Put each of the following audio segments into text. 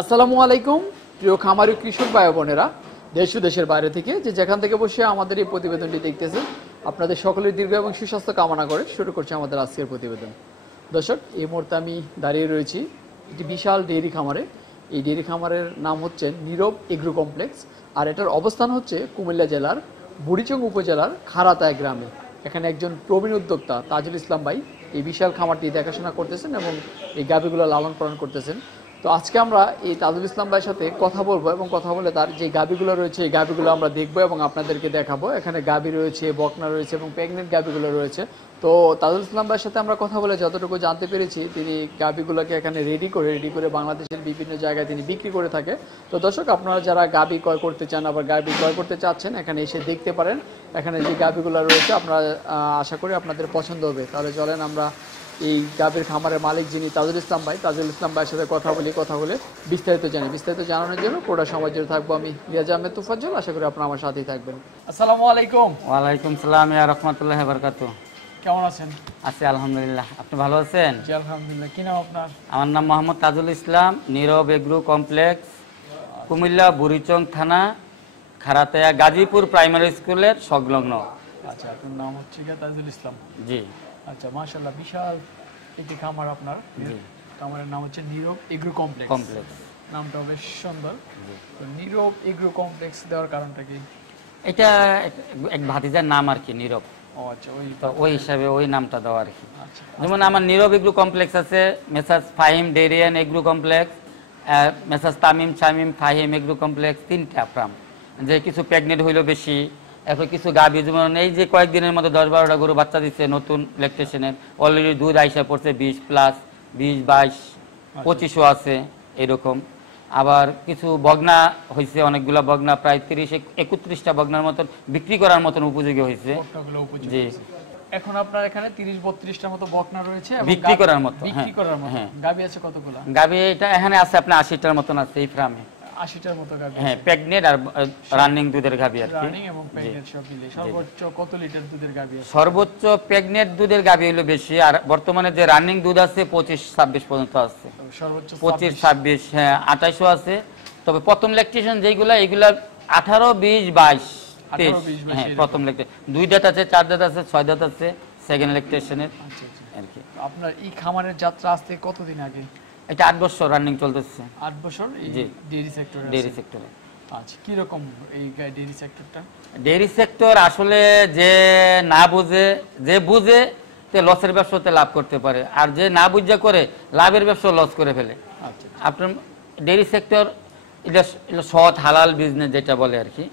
আসসালামু আলাইকুম প্রিয় খামারি কৃষক ভাই বোনেরা, দেশ ও দেশের বাইরে থেকে যে যেখান থেকে বসে আমাদের এই প্রতিবেদনটি দেখতেছেন, আপনাদের সকলের দীর্ঘ এবং সুস্বাস্থ্য কামনা করে শুরু করছি আমাদের আজকের প্রতিবেদন। দর্শক, এই মুহূর্তে আমি দাঁড়িয়ে রয়েছি একটি বিশাল ডেইরি খামারে। এই ডেইরি খামারের নাম হচ্ছে নীরব এগ্রো কমপ্লেক্স, আর এটার অবস্থান হচ্ছে কুমিল্লা জেলার বুড়িচং উপজেলার খারাতায় গ্রামে। এখানে একজন প্রবীণ উদ্যোক্তা তাজুল ইসলাম ভাই এই বিশাল খামারটি দেখাশোনা করতেছেন এবং এই গাভীগুলো লালন পালন করতেছেন। তো আজকে আমরা এই তাজুল ইসলাম ভাইয়ের সাথে কথা বলবো এবং কথা বলে তার যে গাভীগুলো রয়েছে এই গাভীগুলো আমরা দেখবো এবং আপনাদেরকে দেখাবো। এখানে গাভী রয়েছে, বকনা রয়েছে এবং প্রেগনেন্ট গাভীগুলো রয়েছে। তো তাজুল ইসলাম ভাইয়ের সাথে আমরা কথা বলে যতটুকু জানতে পেরেছি, তিনি গাভীগুলোকে এখানে রেডি করে বাংলাদেশের বিভিন্ন জায়গায় তিনি বিক্রি করে থাকে। তো দর্শক, আপনারা যারা গাভী ক্রয় করতে চান, আবার গাভী ক্রয় করতে চাচ্ছেন, এখানে এসে দেখতে পারেন। এখানে যে গাভীগুলো রয়েছে আপনারা আশা করি আপনাদের পছন্দ হবে। তাহলে চলেন আমরা এই গাভীর খামারের মালিক যিনি তাজুল ইসলাম ভাইয়ের সাথে কথা বলে বিস্তারিত জানানোর জন্য পুরো সময় জুড়ে থাকবো আমি রিয়াজ আহমেদ তুফাজ্জল। আশা করি আপনারা আমার সাথেই থাকবেন। আসসালামু আলাইকুম। ওয়ালাইকুম সালাম ইয়া রাহমাতুল্লাহি ওয়া বারাকাতুহু। কেমন আছেন? আছি আলহামদুলিল্লাহ। আপনি ভালো আছেন? জি আলহামদুলিল্লাহ। কি নাম আপনার? আমার নাম মোহাম্মদ তাজুল ইসলাম, নীরব এগ্রো কমপ্লেক্স, কুমিল্লা বুড়িচং থানা, খারাতায়া গাজীপুর প্রাইমারি স্কুলের সংলগ্ন। আচ্ছা, আপনার নাম হচ্ছে তাজুল ইসলাম? জি। আচ্ছা, মাশাআল্লাহ, বিশাল একটি খামার আপনার। খামারের নাম হচ্ছে নীরব এগ্রো কমপ্লেক্স। নামটা বেশ সুন্দর। তো নীরব এগ্রো কমপ্লেক্স দেওয়ার কারণটা কি? এটা এক ভাতিজার নাম আর কি, নীরব। ও আচ্ছা, ওই হিসাবে ওই নামটা দেওয়া আর কি। যেমন আমার নীরব এগ্রো কমপ্লেক্স আছে, মেসাজ Fahim ডেরিয়ান agro complex, মেসাজ Tamim Shamim Fahim agro complex, তিনটা ফার্ম। যে কিছু প্রেগনেন্ট হইলো বেশি, এখন কিছু গাভী, যেমন এই যে কয়েকদিনের মধ্যে 10-12টা গরু বাচ্চা দিচ্ছে নতুন ল্যাকটেশনের, অলরেডি দুধ আইসা পড়ছে 20+, 20, 22, 25ও আছে এরকম। আবার কিছু বগনা হয়েছে, অনেকগুলা বগনা, প্রায় 30-31টা বগনার মতন বিক্রি করার মতন উপযোগী হয়েছে। জি। এখন আপনার এখানে 30-32টার মতো বকনা রয়েছে বিক্রি করার মতো। হ্যাঁ। গাভী আছে কতগুলো? গাভী এটা এখানে আছে আপনার 80টার মতন আছে এই ফার্মে। 80টার মতো গাভী? হ্যাঁ, প্রেগনেন্ট আর রানিং দুধের গাভী আর কি। রানিং এবং প্রেগনেন্ট সব মিলে সর্বোচ্চ কত লিটার দুধের গাভী আছে? সর্বোচ্চ প্রেগনেন্ট দুধের গাভী হলো বেশি, আর বর্তমানে যে রানিং দুধ আছে 25-26 পর্যন্ত আছে। সর্বোচ্চ 25-26, হ্যাঁ 28ও আছে। তবে প্রথম ল্যাকটেশন যেগুলা, এগুলা 18, 20, 22, 23, হ্যাঁ প্রথম ল্যাকটেশন। 2 দাঁত আছে, 4 দাঁত আছে, 6 দাঁত আছে সেকেন্ড ল্যাকটেশনের আর কি। আপনার এই খামারের যাত্রা আসতে কতদিন আগে? এটা 8 বছর রানিং চলতেছে। 8 বছর এই ডেইরি সেক্টরে। আচ্ছা, কি রকম এই ডেইরি সেক্টরটা? ডেইরি সেক্টর আসলে যে না বুঝে, যে বুঝে তে লসের ব্যবসাতে লাভ করতে পারে, আর যে না বুঝে করে লাভের ব্যবসা লস করে ফেলে। আচ্ছা, আপনার ডেইরি সেক্টর এটা সৎ হালাল বিজনেস যেটা বলে আর কি।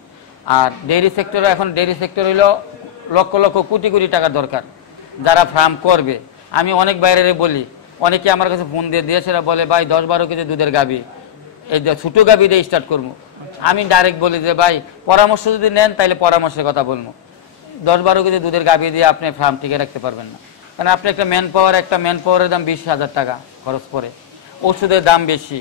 আর ডেইরি সেক্টরে এখন ডেইরি সেক্টর হইলো লক্ষ লক্ষ কোটি কোটি টাকার দরকার যারা ফার্ম করবে। আমি অনেক বাইরে বলি, অনেকে আমার কাছে ফোন দিয়ে সেটা বলে, ভাই 10-12 কেজি দুধের গাভী, এই যে ছোটো গাভী দিয়ে স্টার্ট করবো। আমি ডাইরেক্ট বলি যে ভাই পরামর্শ যদি নেন তাহলে পরামর্শের কথা বলবো। 10-12 কেজি দুধের গাভী দিয়ে আপনি ফার্ম টিকে রাখতে পারবেন না, কারণ আপনি একটা ম্যান পাওয়ারের দাম 20,000 টাকা খরচ পড়ে, ওষুধের দাম বেশি।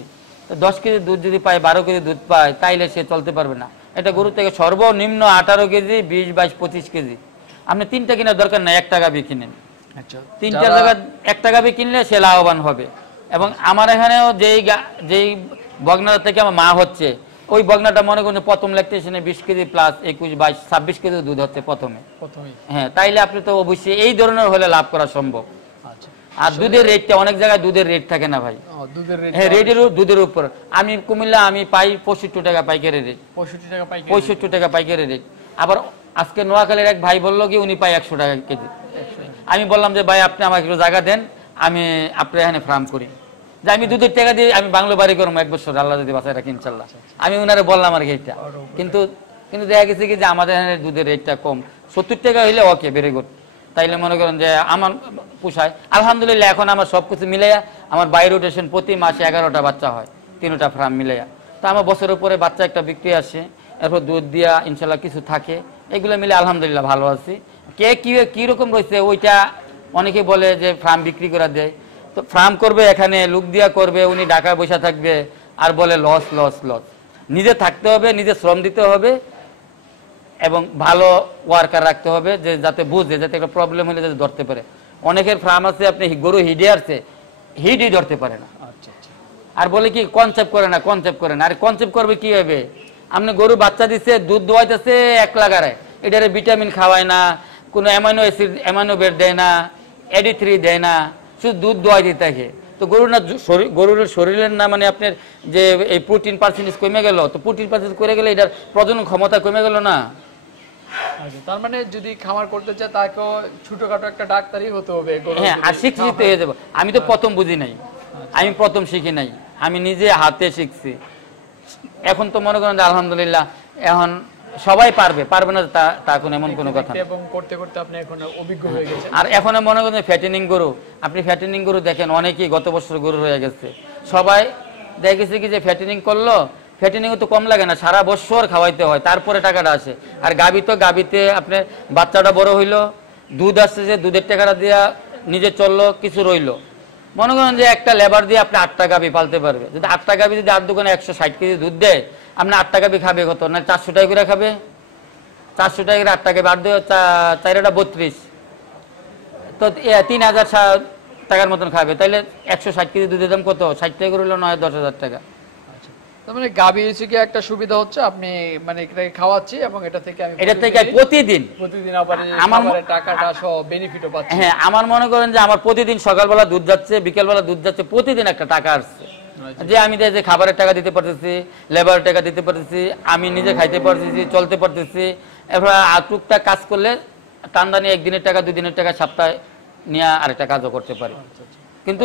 তো 10 কেজি দুধ যদি পায়, 12 কেজি দুধ পায়, তাইলে সে চলতে পারবে না। এটা গরু থেকে সর্বনিম্ন 18 কেজি, 20, 22, 25 কেজি। আপনি 3টা কেনার দরকার নাই, 1টা গাভী কিনেন। 3টার জায়গায় 1টা গাভী কিনলে সে লাভবান হবে। এবং আমার এখানেও যেই বগনা থেকে আমার মা হচ্ছে, ওই বগনাটা মনে করুন প্রথম ল্যাকটেশনে 20 কেজি প্লাস 21, 22, 26 কেজি দুধ হচ্ছে প্রথমে। হ্যাঁ, তাইলে আপনি তো অবশ্যই এই ধরনের হলে লাভ করা সম্ভব। আর দুধের রেটটা, অনেক জায়গায় দুধের রেট থাকে না ভাই। হ্যাঁ, দুধের উপর। আমি কুমিল্লা আমি পাই 65 টাকা পাইকারি রেট। 65 টাকা পাইকারি রেট। আবার আজকে নোয়াখালীর এক ভাই বললো কি উনি পাই 100 টাকা কেজি। আমি বললাম যে ভাই আপনি আমাকে একটু জায়গা দেন, আমি আপনার এখানে ফার্ম করি, যে আমি দুধের টাকা দিয়ে আমি বাংলো বাড়ি করবো 1 বছর, আল্লাহ যদি বাঁচায় রাখি ইনশাল্লাহ। আমি ওনারে বললাম আর কি এটা। কিন্তু দেখা গেছে কি যে আমাদের এখানে দুধের রেটটা কম। 70 টাকা হইলে ওকে, ভেরি গুড। তাইলে মনে করেন যে আমার পোষায় আলহামদুলিল্লাহ। এখন আমার সব কিছু মিলাইয়া আমার বাই রোটেশন প্রতি মাসে 11টা বাচ্চা হয়, 3টা ফার্ম মিলাইয়া। তো আমার বছরের পরে বাচ্চা একটা বিক্রি আসে, এরপর দুধ দিয়া ইনশাল্লাহ কিছু থাকে, এগুলো মিলে আলহামদুলিল্লাহ ভালো আছি। কে কি রকম রয়েছে ওইটা অনেকে বলে যে ফার্ম বিক্রি করে দেয়। তো ফার্ম করবে, এখানে লোক দিয়া করবে, উনি ঢাকায় বসে থাকবে আর বলে লস লস লস। নিজে থাকতে হবে, নিজে শ্রম দিতে হবে এবং ভালো ওয়ার্কার রাখতে হবে, যে যাতে বুঝে, যাতে একটা প্রবলেম হলে যাতে ধরতে পারে। অনেকের ফার্ম আছে আপনি গরু হিডে আসছে, হিডই ধরতে পারে না। আর বলে কি কনসেপ্ট করে না, কনসেপ্ট করে না। আর কনসেপ্ট করবে কি হবে, আপনি গরু বাচ্চা দিচ্ছে, দুধ দোয়াইতেছে 1 লাগারে, এটারে ভিটামিন খাওয়ায় না, কোনো অ্যামাইনো অ্যাসিড অ্যামাইনো বেড দেয় না, AD3 দেয় না, শুধু দুধ দোয়াই দিতে থাকে। তো গরুর না গরুর শরীরের না মানে আপনার যে এই প্রোটিন পার্সেন্টেজ কমে গেল, তো প্রোটিন পার্সেন্টেজ করে গেলে এটার প্রজনন ক্ষমতা কমে গেল না। তার মানে যদি খামার করতে চায় তাকেও ছোটখাটো একটা ডাক্তারই হতে হবে। হ্যাঁ, আর শিক্ষিত হয়ে যাবো। আমি তো প্রথম বুঝি নাই, আমি প্রথম শিখি নাই, আমি নিজে হাতে শিখছি। এখন তো মনে করেন যে আলহামদুলিল্লাহ এখন সবাই পারবে, পারবে না তা কোনো এমন কোনো কথা। এবং করতে করতে আপনি এখন অভিজ্ঞ হয়ে গেছেন। আর এখন মনে করেন ফ্যাটেনিং গরু, আপনি ফ্যাটেনিং গরু দেখেন, অনেকেই গত বছর গরু হয়ে গেছে। সবাই দেখেছে কি যে ফ্যাটেনিং করলো, ফ্যাটেনিং তো কম লাগে না, সারা বছর খাওয়াইতে হয়, তারপরে টাকাটা আসে। আর গাভী তো গাভীতে আপনার বাচ্চাটা বড় হইলো, দুধ আসছে, যে দুধের টাকাটা দিয়া নিজে চললো, কিছু রইলো। মনে করেন যে একটা লেবার দিয়ে আপনি 8টা গাভী পালতে পারবে। যদি 8টা গাভী যদি 8 দোকানে 160 কেজি দুধ দেয়, আপনি 8টা গাভী খাবে কত না 400 টাকা করে খাবে। 400 টাকা করে 8টা গাভী, 8 দিয়ে 4টা 32, তো 3000 টাকার মতন খাবে। তাইলে 160 কেজি দুধের দাম কত, 60 টাকা করে হলো 9-10,000 টাকা। তার মানে গাভী হচ্ছে কি একটা সুবিধা হচ্ছে, আপনি মানে এটাকে খাওয়াচ্ছি এবং এটা থেকে আমি প্রতিদিন আমার টাকাটা সহ বেনিফিটও পাচ্ছি। হ্যাঁ, আমার মনে করেন যে আমার প্রতিদিন সকালবেলা দুধ যাচ্ছে, বিকেলবেলা দুধ যাচ্ছে, প্রতিদিন একটা টাকা আসছে। যে আমি যে খাবারের টাকা দিতে পারতেছি, লেবারের টাকা দিতে পারতেছি, আমি নিজে খাইতে পারতেছি, চলতে পারতেছি। এবার টুকটাক কাজ করলে টানদানি 1 দিনের টাকা 2 দিনের টাকা সপ্তাহে নিয়ে আরেকটা কাজও করতে পারি। কিন্তু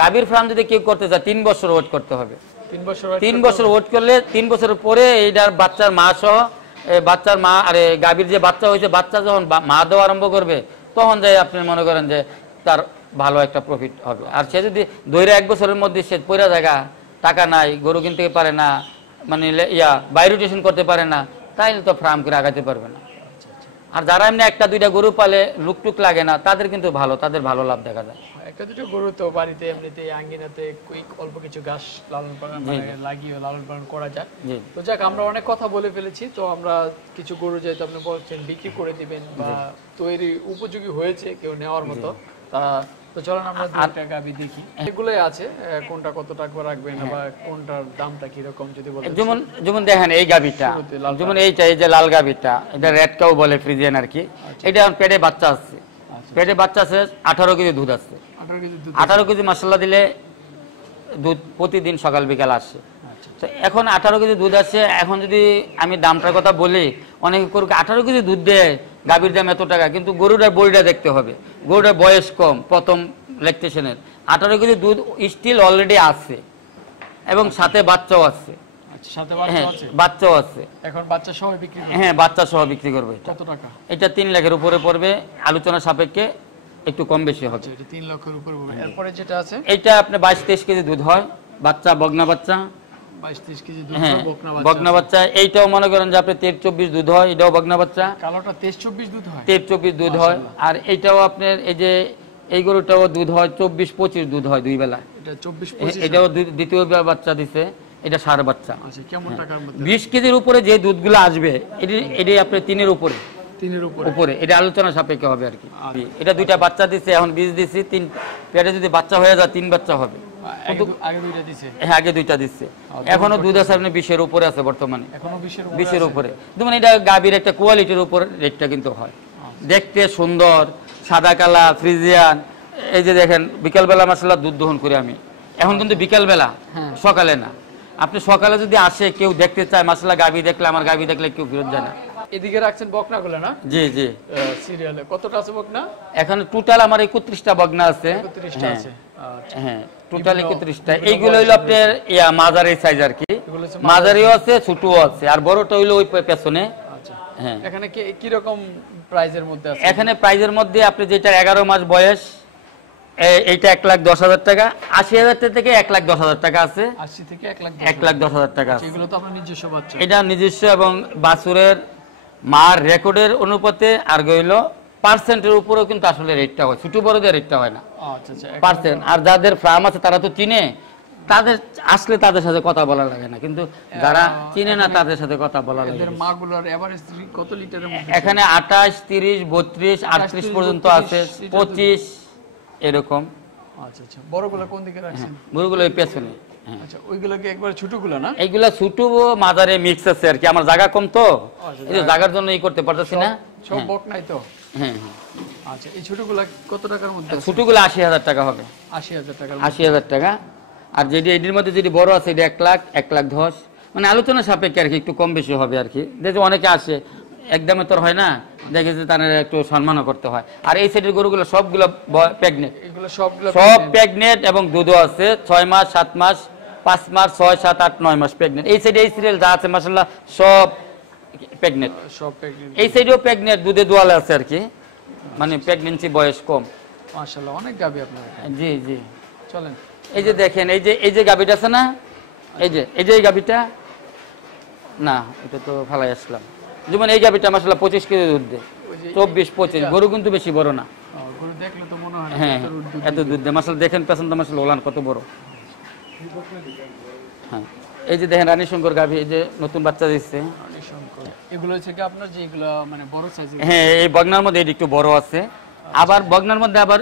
গাভীর ফার্ম যদি কেউ করতে চায় 3 বছর ওয়েট করতে হবে। 3 বছর ওয়েট করলে 3 বছরের পরে এইটার বাচ্চার মা সহ, বাচ্চার মা আর গাভীর যে বাচ্চা হয়েছে, বাচ্চা যখন মা দেওয়া আরম্ভ করবে, তখন যাই আপনি মনে করেন যে তার ভালো একটা প্রফিট হবে। আর সে যদি ধরে 1 বছরের মধ্যে সে পয়রা জায়গা, টাকা নাই, গরু কিনতে পারে না, মানে বায়োরোটেশন করতে পারে না, তাইলে তো ফার্ম করে আগাতে পারবে না। আর যারা এমনি 1-2টা গরু পালে, লুকটুক লাগে না, তাদের কিন্তু ভালো, তাদের ভালো লাভ দেখা যায়। 1-2টা গরু তো বাড়িতে এমনিতে আঙ্গিনাতে অল্প কিছু ঘাস লালন পালন লাগিয়ে লালন পালন করা যায়। তো যাক, আমরা অনেক কথা বলে ফেলেছি। তো আমরা কিছু গরু যেহেতু আপনি বলছেন বিক্রি করে দিবেন বা তৈরি উপযোগী হয়েছে কেউ নেওয়ার মতো, তো চলেন আমরা 2টা গাভী দেখি। এগুলোই আছে, কোনটা কত টাকা রাখবেন বা কোনটার দামটা কি রকম যদি বলেন। যেমন দেখেন এই গাভীটা, যেমন এইটা, এই যে লাল গাভীটা, এটা রেড কাউ বলে ফ্রিজিয়ান আর কি। এটা পেটে বাচ্চা আছে, পেটে বাচ্চা আছে, 18 কেজি দুধ আছে। 18 কেজি মাশাআল্লাহ দিলে দুধ প্রতিদিন সকাল বিকাল আসে। তো এখন 18 কেজি দুধ আছে। এখন যদি আমি দামটার কথা বলি, অনেকে গরুকে 18 কেজি দুধ দেয়, গাভীর দাম এত টাকা, কিন্তু গরুটার বডিটা দেখতে হবে, গরুটার বয়স কম, প্রথম ল্যাকটেশনের। 18 কেজি দুধ স্টিল অলরেডি আছে এবং সাথে বাচ্চাও আছে। হ্যাঁ, বাচ্চাও আছে। এখন বাচ্চা সহ বিক্রি করবে? হ্যাঁ, বাচ্চা সহ বিক্রি করবে। কত টাকা? এটা 3 লাখের উপরে পড়বে, আলোচনা সাপেক্ষে একটু কম বেশি হবে। এটা 3 লক্ষের উপরে পড়বে। এরপরে যেটা আছে এটা আপনি 22-23 কেজি দুধ হয়, বাচ্চা, বগনা বাচ্চা, 22-23 কেজি দুধ, বগনা বাচ্চা। এইটাও মনে করেন যে আপনি 23-24 দুধ হয়, এটাও বগনা বাচ্চা। কালোটা 23-24 দুধ হয়? 23-24 দুধ হয়। আর এইটাও আপনার এই যে এই গরুটাও দুধ হয় 24-25 দুধ হয় 2 বেলা। এটা 24-25, এটাও দ্বিতীয় বাচ্চা দিছে, এটা সার বাচ্চা। আচ্ছা, কেমন টাকার মধ্যে? 20 কেজির উপরে যে দুধগুলো আসবে, এটাই আপনার 3-এর উপরে, 3-এর উপরে, এটা আলোচনা সাপেক্ষে হবে আর কি। এটা 2টা বাচ্চা দিছে, এখন বীজ দিছি, 3 পেটে যদি বাচ্চা হয়ে যায় 3 বাচ্চা হবে। আগে 2টা দিছে? হ্যাঁ, আগে 2টা দিচ্ছে। এখনো দুধ আছে আপনি 20-এর উপরে আছে বর্তমানে, এখনো 20-এর উপরে। যেমন এটা গাভীর একটা কোয়ালিটির উপর রেটটা কিন্তু হয়। দেখতে সুন্দর, সাদা কালা ফ্রিজিয়ান। এই যে দেখেন বিকালবেলা মাশাআল্লাহ দুধ দহন করি আমি। এখন কিন্তু বিকালবেলা, সকালে না। আপনি সকালে যদি আসে কেউ দেখতে চায়, মাশাআল্লাহ গাভী দেখলে, আমার গাভী দেখলে কেউ ফেরত যায় না। এদিকে রাখছেন বকনাগুলো না? জি জি। সিরিয়ালে কতটা আছে বকনা? এখন টোটাল আমার 31টা বকনা আছে। 31টা আছে। হ্যাঁ, টোটাল 31টা। এইগুলো হইলো আপনার মাঝারি সাইজ আর কি, মাঝারিও আছে, ছোটও আছে, আর বড়টা হইলো ওই পেছনে। আচ্ছা, হ্যাঁ। এখানে কি রকম প্রাইজের মধ্যে আছে? এখানে প্রাইজের মধ্যে আপনি যেটা 11 মাস বয়স, এইটা 1,10,000 টাকা। 80,000 থেকে 1,10,000 টাকা আছে। 80 থেকে 1,10,000 টাকা আছে। এগুলো তো আপনার নিজস্ব বাচ্চা? এটা নিজস্ব, এবং বাছুরের মার রেকর্ডের অনুপাতে আর গইলো পার্সেন্টের উপরেও কিন্তু আসলে রেটটা হয়, ছোট বড়দের রেটটা হয় না। আচ্ছা আচ্ছা, পার্সেন্ট। আর যাদের ফার্ম আছে তারা তো চিনে, তাদের আসলে তাদের সাথে কথা বলা লাগে না, কিন্তু যারা চিনে না তাদের সাথে কথা বলা লাগে। এদের মাগুলোর এভারেজ কত লিটারের মধ্যে? এখানে 28, 30, 32, 38 পর্যন্ত আছে, 25 এরকম। আচ্ছা আচ্ছা, বড়গুলো কোন দিকে রাখছেন? বড়গুলো এই পেছনে। আচ্ছা ওইগুলো কি একবার ছোটগুলো না? এইগুলা ছোট মাঝারে মিক্স আছে আর কি, আমার জায়গা কম তো এই যে জায়গার জন্য এই করতে পারতেছি না। সব বক নাই তো? হ্যাঁ। আচ্ছা এই ছোটগুলা কত টাকার মধ্যে? ছোটগুলো 80,000 টাকা হবে। 80,000 টাকা? 80,000 টাকা। আর যেটি এটির মধ্যে যদি বড় আছে এটা 1 লাখ 1,10,000, মানে আলোচনা সাপেক্ষে আর কি, একটু কম বেশি হবে আর কি। দেখে অনেকে আসে একদমে তোর হয় না, দেখে যে তাদের একটু সম্মানও করতে হয়। আর এই সাইডের গরুগুলো সবগুলো প্রেগনেন্ট, এগুলো সবগুলো সব প্রেগনেন্ট এবং দুধও আছে 6 মাস 7 মাস 5 মাস 6 7 8 9 মাস প্রেগনেন্ট। এই সাইডে এই সিরিয়াল যা আছে মাশাআল্লাহ সব প্রেগনেন্ট, সব প্রেগনেন্ট। এই সাইডেও প্রেগনেন্ট, দুধে দোয়ালে আছে আর কি, মানে প্রেগন্যান্সি বয়স কম। মাশাআল্লাহ অনেক গাবি আপনার। জি জি চলেন এই যে দেখেন, এই যে গাবিটা আছে না, এই যে এই গাবিটা না, এটা তো ফালাই আসলাম। যেমন এই গাবিটা মাশাআল্লাহ 25 কেজি দুধ দেয়, 24-25। গরু কিন্তু বেশি বড় না। গরু দেখলে তো মনে হয় হ্যাঁ এত দুধ দেয় মাশাআল্লাহ। দেখেন পেছনটা মাশাআল্লাহ ওলান কত বড়। হ্যাঁ এই যে দেখেন রানী শঙ্কর গাভী, এই যে নতুন বাচ্চা দিচ্ছে। এগুলো হচ্ছে কি আপনার যে এগুলো মানে বড় সাইজের? হ্যাঁ এই বগনার মধ্যে এটা একটু বড় আছে, আবার বগনার মধ্যে আবার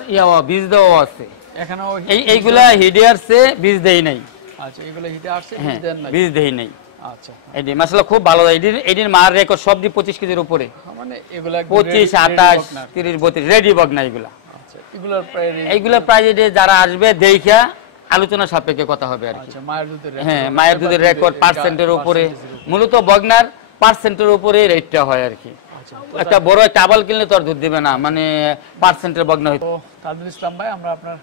বীজ দেওয়া আছে। এখানেও এইগুলা হিডে আসছে, বীজ দেই নাই। আচ্ছা এগুলো হিটে আসছে, হ্যাঁ বীজ দেন নাই? বীজ দেই নাই। আচ্ছা এই যে মাশাআল্লাহ খুব ভালো। এদিন মার রেকর্ড সব দিয়ে 25 কেজির উপরে, মানে এগুলা 25 28 30 32 রেডি বগনা এগুলা। আচ্ছা এগুলোর প্রায় এইগুলা প্রায় যারা আসবে দেখা আলোচনা সাপেক্ষে কথা হবে আর কি। আচ্ছা মায়ের দুধের, হ্যাঁ মায়ের দুধের রেকর্ড পার্সেন্টের উপরে, মূলত বগনার পার্সেন্টের উপরে রেটটা হয় আর কি। একটা বড় একটা আবাল কিনলে তো আর দুধ দিবে না, মানে পার্সেন্টের বগনা হইতো। তাজুল ইসলাম ভাই আমরা আপনার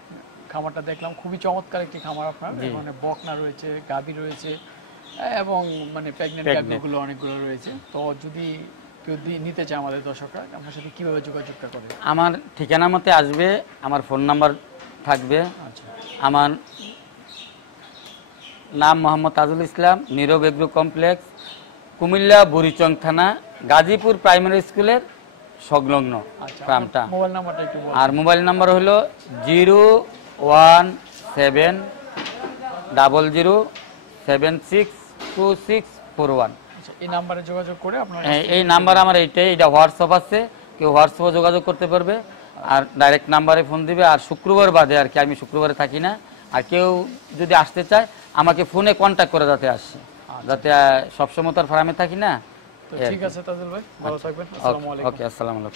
খামারটা দেখলাম, খুবই চমৎকার একটি খামার আপনার। মানে বকনা রয়েছে, গাভী রয়েছে এবং মানে প্রেগনেন্ট গাভীগুলো অনেকগুলো রয়েছে। তো যদি কেউ নিতে চায় আমাদের দর্শকরা, আপনার সাথে কিভাবে যোগাযোগটা করে? আমার ঠিকানা মতে আসবে, আমার ফোন নাম্বার থাকবে। আচ্ছা আমার নাম মোহাম্মদ তাজুল ইসলাম, নীরব এগ্রো কমপ্লেক্স, কুমিল্লা বুড়িচং থানা, গাজীপুর প্রাইমারি স্কুলের সংলগ্ন গ্রামটা। মোবাইল নাম্বারটা একটু বলুন। আর মোবাইল নাম্বার হলো 01700762641। এই নাম্বারে যোগাযোগ করে আপনার, এই নাম্বার আমার এইটাই, এটা হোয়াটসঅ্যাপ আছে, কেউ হোয়াটসঅ্যাপে যোগাযোগ করতে পারবে। আর ডাইরেক্ট নাম্বারে ফোন দিবে। আর শুক্রবার বাদে আর কি, আমি শুক্রবারে থাকি না। আর কেউ যদি আসতে চায় আমাকে ফোনে কন্ট্যাক্ট করে যাতে আসে, যাতে সবসময় তো আর ফার্মে থাকি না। ঠিক আছে তাজুল ভাই, ভালো থাকবেন। আসসালামু আলাইকুম। ওকে আসসালামু আলাইকুম।